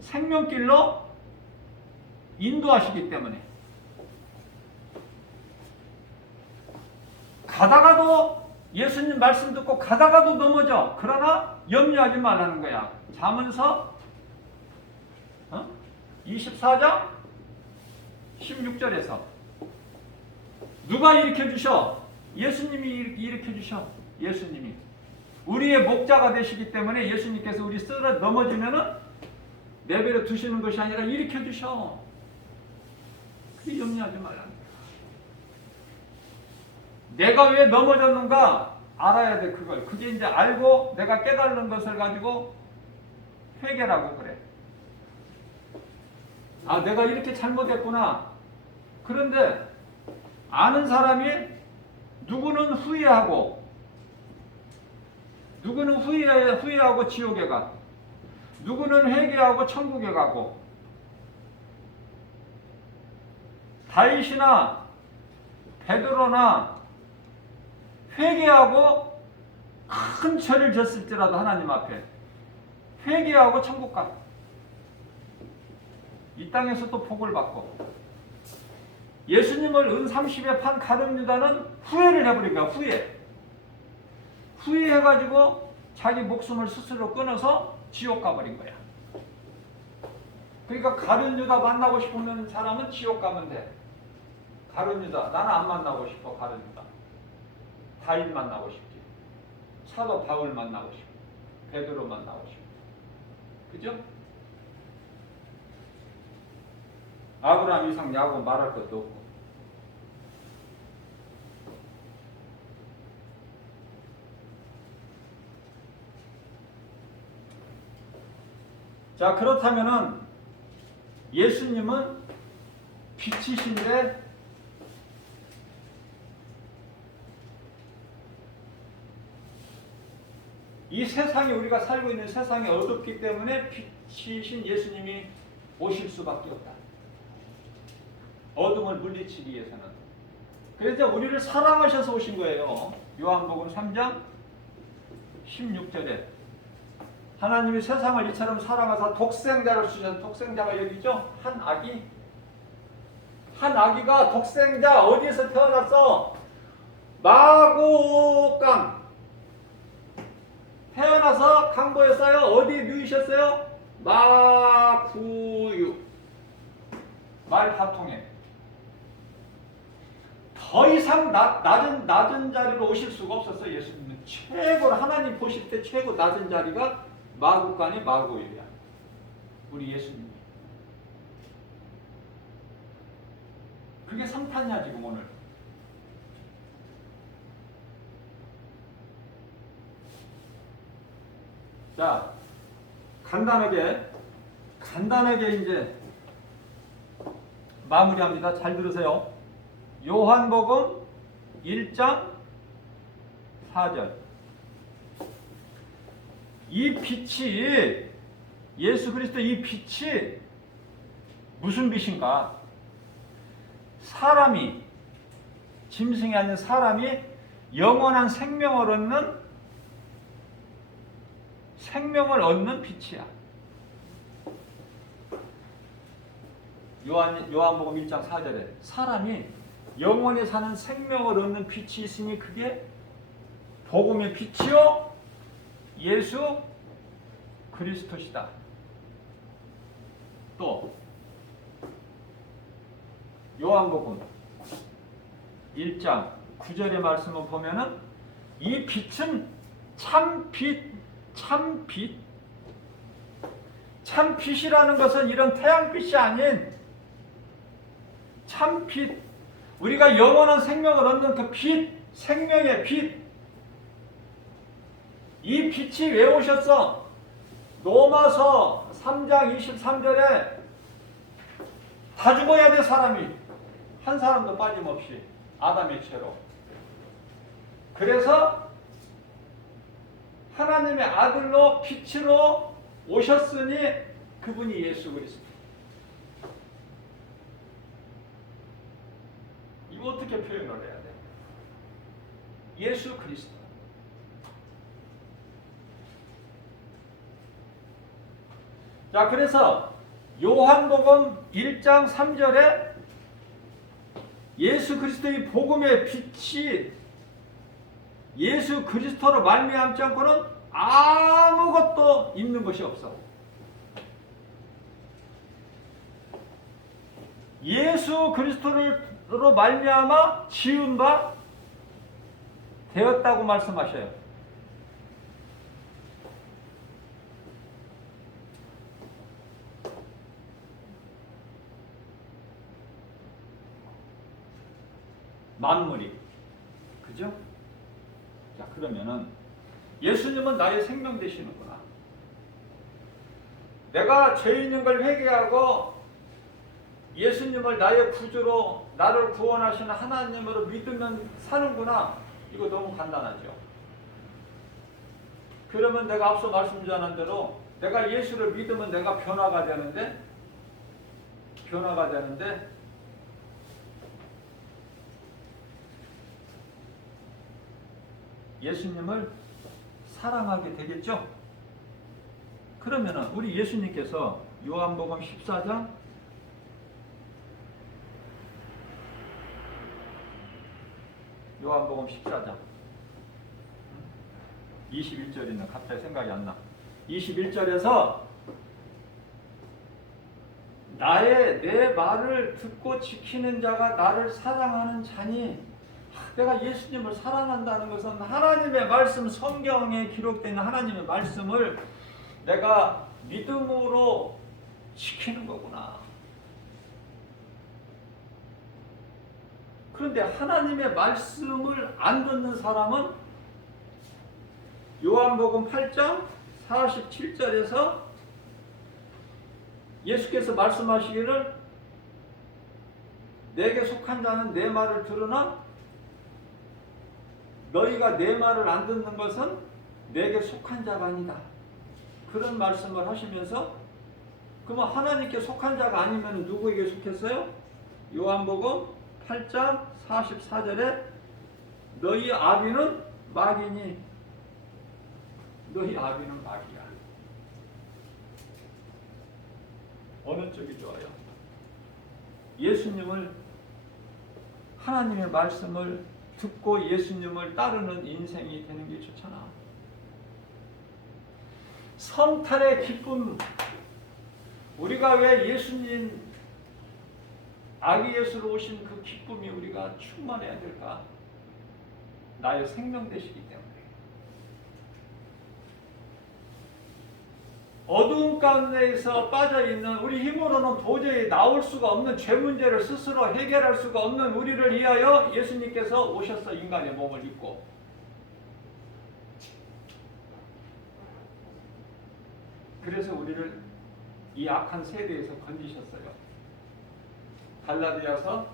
생명길로 인도하시기 때문에. 가다가도 예수님 말씀 듣고 가다가도 넘어져. 그러나 염려하지 말라는 거야. 잠언서 24장 16절에서 누가 일으켜 주셔? 예수님이 일으켜 주셔. 예수님이 우리의 목자가 되시기 때문에 예수님께서 우리 쓰러 넘어지면은 내버려 두시는 것이 아니라 일으켜 주셔. 그게 염려하지 말라는 거야. 내가 왜 넘어졌는가 알아야 돼. 그걸. 그게 이제 알고 내가 깨달는 것을 가지고 회개라고 그래. 아, 내가 이렇게 잘못했구나. 그런데 아는 사람이 누구는 후회하고 누구는 후회하고 지옥에 가. 누구는 회개하고 천국에 가고. 다윗이나 베드로나 회개하고 큰 죄를 졌을지라도 하나님 앞에 회개하고 천국 가. 이 땅에서 또 복을 받고. 예수님을 은 30에 판 가룟 유다는 후회를 해버린 거야. 후회해가지고 자기 목숨을 스스로 끊어서 지옥 가버린 거야. 그러니까 가룟 유다 만나고 싶은 사람은 지옥 가면 돼. 가룟 유다 나는 안 만나고 싶어. 가룟 유다 다윗 만나고 싶지. 사도 바울 만나고 싶어. 베드로 만나고 싶어. 그죠? 아브라함, 이삭, 야곱 말할 것도 없고. 자, 그렇다면은 예수님은 빛이신데 이 세상에 우리가 살고 있는 세상에 어둡기 때문에 빛이신 예수님이 오실 수밖에 없다. 어둠을 물리치기 위해서는. 그래서 우리를 사랑하셔서 오신 거예요. 요한복음 3장 16절에 하나님이 세상을 이처럼 사랑하사 독생자를 주셔서 독생자가 여기 있죠? 한 아기가 독생자 어디에서 태어났어? 마구강 태어나서 강보였어요. 어디에 누이셨어요? 마구유 말 다 통해. 더 이상 낮은 자리로 오실 수가 없었어. 예수님은 최고로 하나님 보실 때 최고 낮은 자리가 마구간이 마구유야. 우리 예수님이. 그게 성탄이야 지금 오늘. 자, 간단하게 이제 마무리합니다. 잘 들으세요. 요한복음 1장 4절. 이 빛이 예수 그리스도 이 빛이 무슨 빛인가? 사람이, 짐승이 아닌 사람이 영원한 생명을 얻는 빛이야. 요한복음 1장 4절에 사람이 영원히 사는 생명을 얻는 빛이 있으니 그게 복음의 빛이요 예수 그리스도시다. 또 요한복음 1장 9절의 말씀을 보면은 이 빛은 참빛, 참빛이라는 것은 이런 태양빛이 아닌 참빛, 우리가 영원한 생명을 얻는 그 빛, 생명의 빛, 이 빛이 왜 오셨어? 로마서 3장 23절에 다 죽어야 돼 사람이, 한 사람도 빠짐없이 아담의 죄로. 그래서 하나님의 아들로 빛으로 오셨으니 그분이 예수 그리스도. 이거 어떻게 표현을 해야 돼? 예수 그리스도. 자, 그래서 요한복음 1장 3절에 예수 그리스도의 복음의 빛이 예수 그리스도로 말미암지 않고는 아무것도 있는 것이 없어. 예수 그리스도로 말미암아 지은 바 되었다고 말씀하셔요. 만물이. 그죠? 자, 그러면은 예수님은 나의 생명 되시는구나. 내가 죄 있는 걸 회개하고 예수님을 나의 구주로 나를 구원하시는 하나님으로 믿으면 사는구나. 이거 너무 간단하죠. 그러면 내가 앞서 말씀드린 대로 내가 예수를 믿으면 내가 변화가 되는데 예수님을 사랑하게 되겠죠? 그러면은 우리 예수님께서 요한복음 14장 21절이는 갑자기 생각이 안 나. 21절에서 내 말을 듣고 지키는 자가 나를 사랑하는 자니, 내가 예수님을 사랑한다는 것은 하나님의 말씀, 성경에 기록되어 있는 하나님의 말씀을 내가 믿음으로 지키는 거구나. 그런데 하나님의 말씀을 안 듣는 사람은 요한복음 8장 47절에서 예수께서 말씀하시기를 내게 속한 자는 내 말을 들으나 너희가 내 말을 안 듣는 것은 내게 속한 자가 아니다. 그런 말씀을 하시면서, 그러면 하나님께 속한 자가 아니면 누구에게 속했어요? 요한복음 8장 44절에 너희 아비는 마귀니, 너희 아비는 마귀야. 어느 쪽이 좋아요? 예수님을, 하나님의 말씀을 듣고 예수님을 따르는 인생이 되는 게 좋잖아. 성탄의 기쁨, 우리가 왜 예수님, 아기 예수로 오신 그 기쁨이 우리가 충만해야 될까? 나의 생명 되시기 때문에. 어두운 가운데에서 빠져있는, 우리 힘으로는 도저히 나올 수가 없는 죄 문제를 스스로 해결할 수가 없는 우리를 위하여 예수님께서 오셔서 인간의 몸을 입고, 그래서 우리를 이 악한 세대에서 건지셨어요. 갈라디아서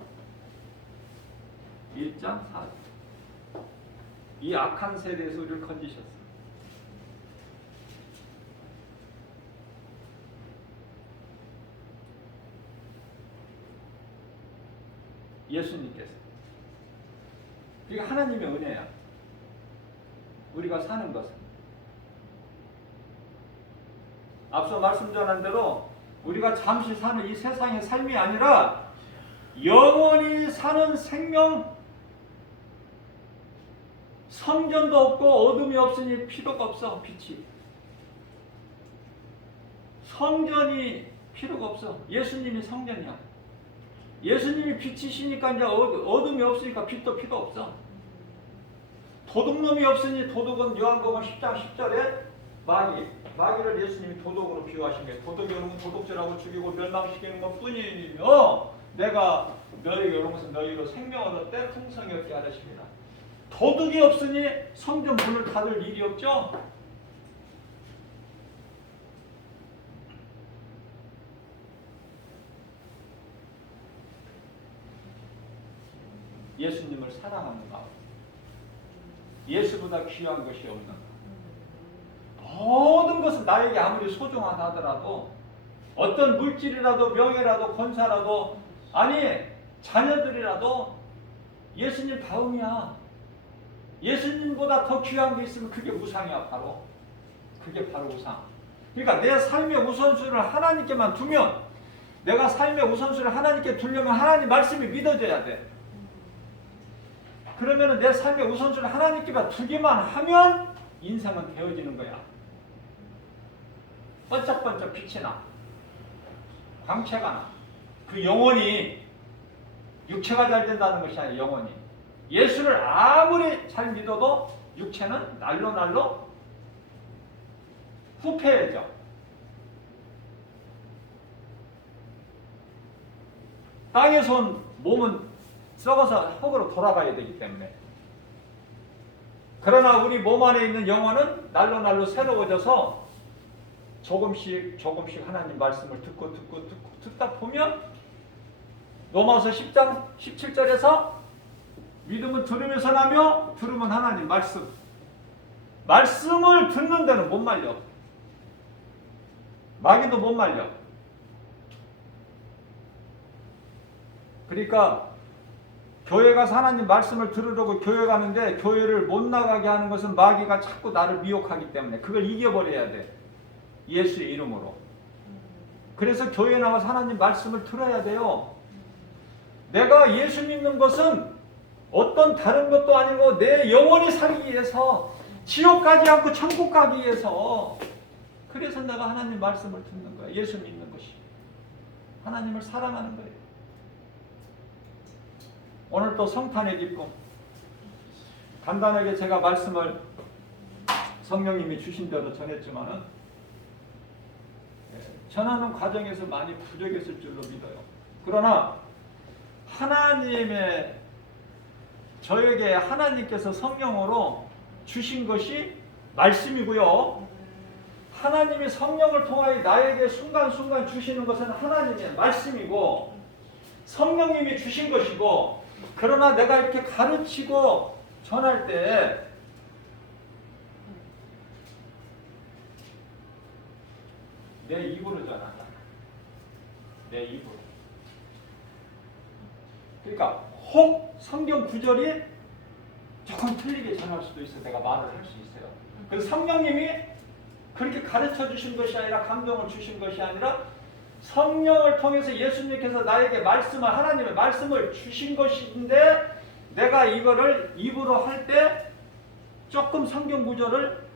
1장 4절. 이 악한 세대에서 우리를 건지셨어요. 예수님께서. 이게 하나님의 은혜야. 우리가 사는 것은. 앞서 말씀 전한 대로 우리가 잠시 사는 이 세상의 삶이 아니라 영원히 사는 생명, 성전도 없고 어둠이 없으니 필요가 없어. 빛이. 성전이 필요가 없어. 예수님이 성전이야. 예수님이 빛이시니까 이제 어둠이 없으니까 빛도 필요 없어. 도둑놈이 없으니 도둑은 요한복음 10장 10절에 마귀를 예수님이 도둑으로 비유하신 거예요. 도둑이 오는 건 도둑질하고 죽이고 멸망시키는 것 뿐이며 내가 너희에게 오는 것은 너희로 생명을 얻되 풍성히 얻게 하십니다. 도둑이 없으니 성전 문을 닫을 일이 없죠. 예수님을 사랑하는 마음. 예수보다 귀한 것이 없는 모든 것은 나에게 아무리 소중하다 하더라도 어떤 물질이라도 명예라도 권사라도 아니 자녀들이라도 예수님 다음이야. 예수님보다 더 귀한 게 있으면 그게 우상이야. 바로 그게 바로 우상. 그러니까 내 삶의 우선순위를 하나님께만 두면 내가 삶의 우선순위를 하나님께 두려면 하나님 말씀이 믿어져야 돼. 그러면 내 삶의 우선순위를 하나님께만 두기만 하면 인생은 되어지는 거야. 번쩍번쩍 빛이 나. 광채가 나. 그 영혼이 육체가 잘 된다는 것이 아니라 영혼이. 예수를 아무리 잘 믿어도 육체는 날로 후패해져. 땅에서 온 몸은 썩어서 흙으로 돌아가야 되기 때문에. 그러나 우리 몸 안에 있는 영혼은 날로 새로워져서 조금씩 하나님 말씀을 듣다 보면 로마서 10장 17절에서 믿음은 들으면서 나며 들으면 하나님 말씀을 듣는 데는 못 말려. 마귀도 못 말려. 그러니까 교회 가서 하나님 말씀을 들으려고 교회 가는데 교회를 못 나가게 하는 것은 마귀가 자꾸 나를 미혹하기 때문에 그걸 이겨버려야 돼. 예수의 이름으로. 그래서 교회에 나와서 하나님 말씀을 들어야 돼요. 내가 예수 믿는 것은 어떤 다른 것도 아니고 내 영혼이 살기 위해서 지옥 가지 않고 천국 가기 위해서 그래서 내가 하나님 말씀을 듣는 거야. 예수 믿는 것이. 하나님을 사랑하는 거예요. 오늘 또 성탄의 기쁨. 간단하게 제가 말씀을 성령님이 주신 대로 전했지만은 전하는 과정에서 많이 부족했을 줄로 믿어요. 그러나 저에게 하나님께서 성령으로 주신 것이 말씀이고요. 하나님이 성령을 통하여 나에게 순간순간 주시는 것은 하나님의 말씀이고 성령님이 주신 것이고 그러나 내가 이렇게 가르치고 전할 때 내 입으로 전한다. 내 입으로. 그러니까 혹 성경 구절이 조금 틀리게 전할 수도 있어. 내가 말을 할 수 있어요. 그래서 성령님이 그렇게 가르쳐 주신 것이 아니라 감동을 주신 것이 아니라 성령을 통해서 예수님께서 나에게 하나님의 말씀을 주신 것인데 내가 이거를 입으로 할 때 조금 성경 구절을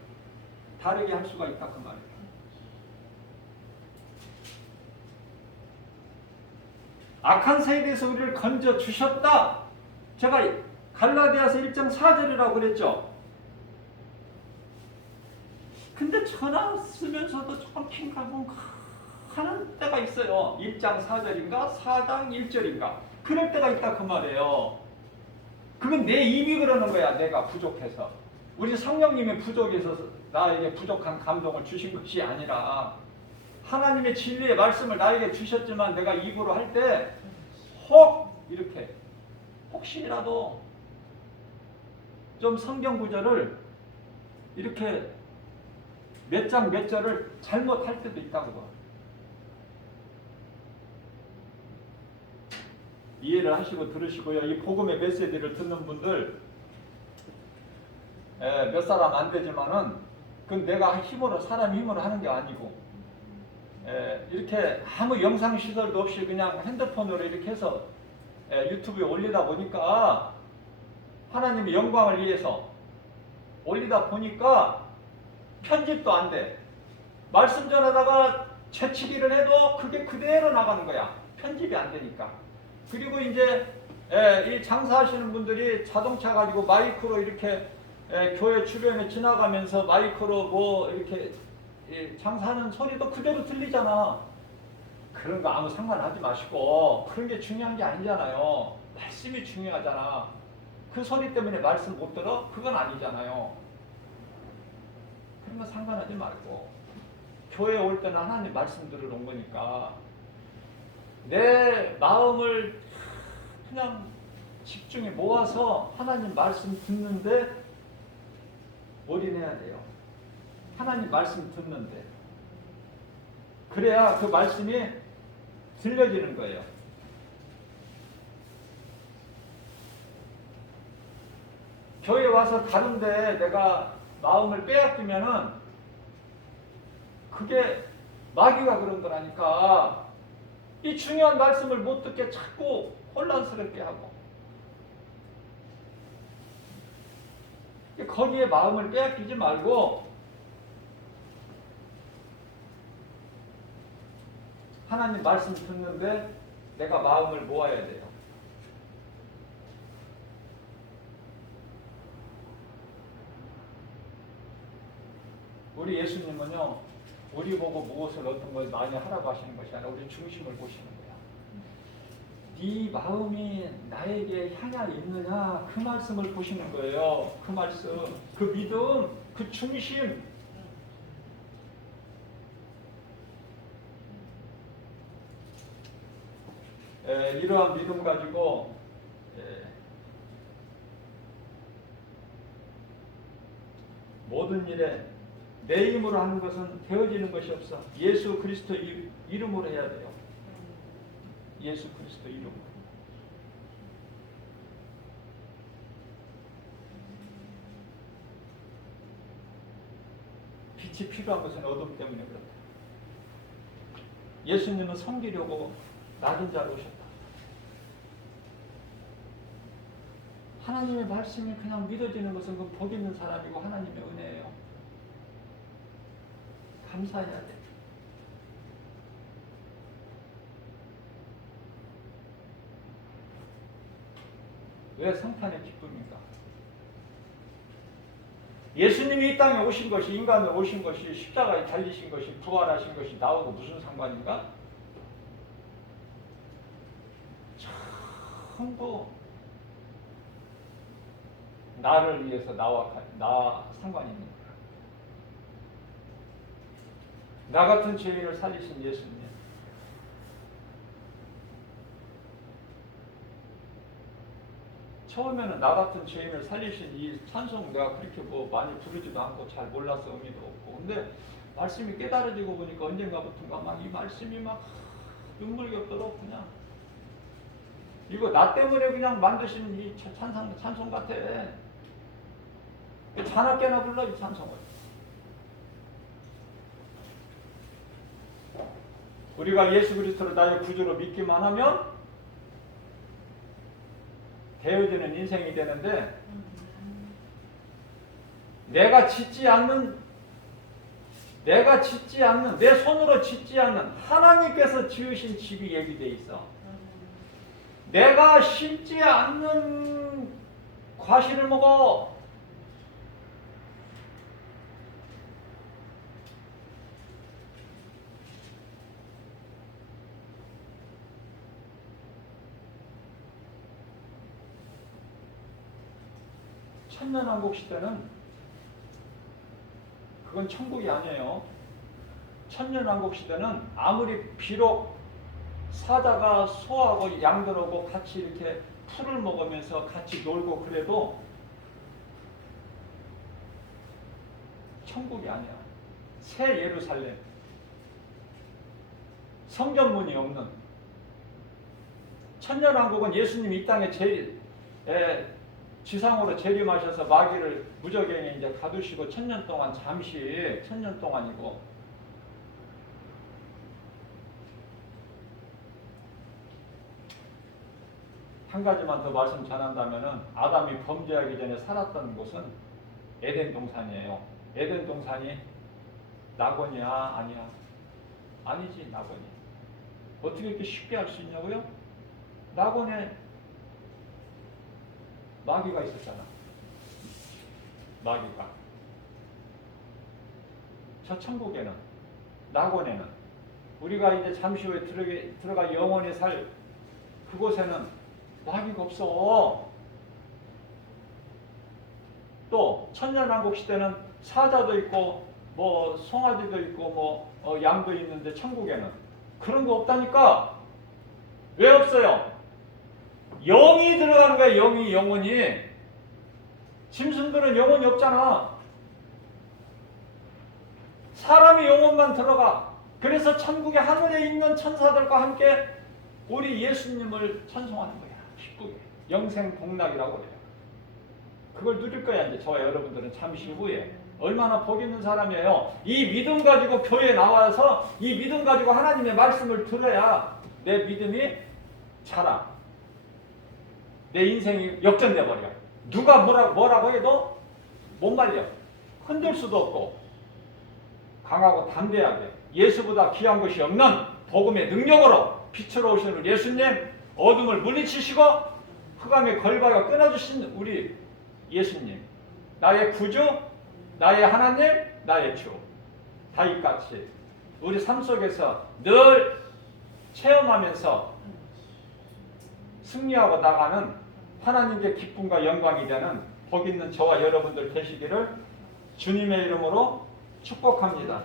다르게 할 수가 있다 그 말이에요. 악한 세대에서 우리를 건져 주셨다. 제가 갈라디아서 1장 4절이라고 그랬죠. 근데 전화 쓰면서도 조금 킹가봉 하는 때가 있어요. 1장 4절인가 4장 1절인가 그럴 때가 있다 그 말이에요. 그건 내 입이 그러는 거야. 내가 부족해서. 우리 성령님의 부족해서 나에게 부족한 감동을 주신 것이 아니라 하나님의 진리의 말씀을 나에게 주셨지만 내가 입으로 할 때 혹 이렇게 혹시라도 좀 성경 구절을 이렇게 몇 장 몇 절을 잘못할 때도 있다고 봐. 이해를 하시고 들으시고요. 이 복음의 메시지를 듣는 분들 몇 사람 안 되지만은 그건 내가 힘으로 사람 힘으로 하는 게 아니고 이렇게 아무 영상 시설도 없이 그냥 핸드폰으로 이렇게 해서 유튜브에 올리다 보니까 하나님의 영광을 위해서 올리다 보니까 편집도 안 돼. 말씀 전하다가 재치기를 해도 그게 그대로 나가는 거야. 편집이 안 되니까. 그리고 이제 이 장사하시는 분들이 자동차 가지고 마이크로 이렇게 교회 주변에 지나가면서 마이크로 뭐 이렇게 장사하는 소리도 그대로 들리잖아. 그런 거 아무 상관하지 마시고 그런 게 중요한 게 아니잖아요. 말씀이 중요하잖아. 그 소리 때문에 말씀 못 들어? 그건 아니잖아요. 그런 거 상관하지 말고 교회에 올 때는 하나님 말씀 들으러 온 거니까 내 마음을 그냥 집중해 모아서 하나님 말씀 듣는데 올인해야 돼요. 하나님 말씀 듣는데 그래야 그 말씀이 들려지는 거예요. 교회 와서 다른데 내가 마음을 빼앗기면은 그게 마귀가 그런 거라니까. 이 중요한 말씀을 못 듣게 자꾸 혼란스럽게 하고 거기에 마음을 빼앗기지 말고 하나님 말씀 듣는데 내가 마음을 모아야 돼요. 우리 예수님은요, 우리 보고 무엇을 어떤 걸 많이 하라고 하시는 것이 아니라 우리 중심을 보시는 거야. 네 마음이 나에게 향해 있느냐 그 말씀을 보시는 거예요. 그 말씀, 그 믿음, 그 중심. 이러한 믿음 가지고 모든 일에 내 힘으로 하는 것은 되어지는 것이 없어. 예수 그리스도 이름으로 해야 돼요. 예수 그리스도 이름으로. 빛이 필요한 것은 어둠 때문에 그렇다. 예수님은 섬기려고 낮은 자로 오셨다. 하나님의 말씀이 그냥 믿어지는 것은 그 복 있는 사람이고 하나님의 은혜예요. 감사해야 돼. 왜 성탄의 기쁨입니까? 예수님이 이 땅에 오신 것이, 인간으로 오신 것이, 십자가에 달리신 것이, 부활하신 것이 나하고 무슨 상관인가? 전부 나를 위해서 나 상관이 있는 거야. 나 같은 죄인을 살리신 예수님. 처음에는 나 같은 죄인을 살리신 이 찬송 내가 그렇게 뭐 많이 부르지도 않고 잘 몰라서 의미도 없고, 근데 말씀이 깨달아지고 보니까 언젠가부터인가 막 이 말씀이 막 눈물겹도록 그냥 이거 나 때문에 그냥 만드신 이 찬송 같아. 자나깨나 불러 이 찬송을. 우리가 예수 그리스도를 나의 구주로 믿기만 하면 되어지는 인생이 되는데, 내가 짓지 않는, 내 손으로 짓지 않는 하나님께서 지으신 집이 예비되어 있어. 내가 심지 않는 과실을 먹어. 천년왕국 시대는 그건 천국이 아니에요. 천년왕국 시대는 아무리 비록 사자가 소하고 양들하고 같이 이렇게 풀을 먹으면서 같이 놀고 그래도 천국이 아니야. 새 예루살렘, 성전문이 없는 천년왕국은 예수님이 이 땅에 지상으로 재림하셔서 마귀를 무저갱에 이제 가두시고 천년 동안 잠시 천년 동안이고, 한 가지만 더 말씀 전한다면은 아담이 범죄하기 전에 살았던 곳은 에덴 동산이에요. 에덴 동산이 낙원이야? 아니야? 아니지, 낙원이. 어떻게 이렇게 쉽게 할 수 있냐고요? 낙원에 마귀가 있었잖아. 마귀가. 저 천국에는, 낙원에는, 우리가 이제 잠시 후에 들어가 영원히 살 그곳에는 마귀가 없어. 또 천년왕국 시대는 사자도 있고 뭐 송아지도 있고 뭐 양도 있는데 천국에는 그런 거 없다니까. 왜 없어요? 영이 들어가는 거야. 영이, 영혼이. 짐승들은 영혼이 없잖아. 사람이 영혼만 들어가. 그래서 천국의 하늘에 있는 천사들과 함께 우리 예수님을 찬송하는 거야. 기쁘게. 영생 복락이라고 그래요. 그걸 누릴 거야. 이제 저와 여러분들은 잠시 후에. 얼마나 복 있는 사람이에요. 이 믿음 가지고 교회에 나와서 이 믿음 가지고 하나님의 말씀을 들어야 내 믿음이 자라. 내 인생이 역전돼 버려. 누가 뭐라고 해도 못 말려. 흔들 수도 없고 강하고 담대하게 예수보다 귀한 것이 없는 복음의 능력으로 빛으로 오시는 예수님, 어둠을 물리치시고 흑암의 걸박을 끊어주신 우리 예수님, 나의 구주, 나의 하나님, 나의 주, 다윗같이 우리 삶 속에서 늘 체험하면서 승리하고 나가는 하나님의 기쁨과 영광이 되는 복 있는 저와 여러분들 되시기를 주님의 이름으로 축복합니다.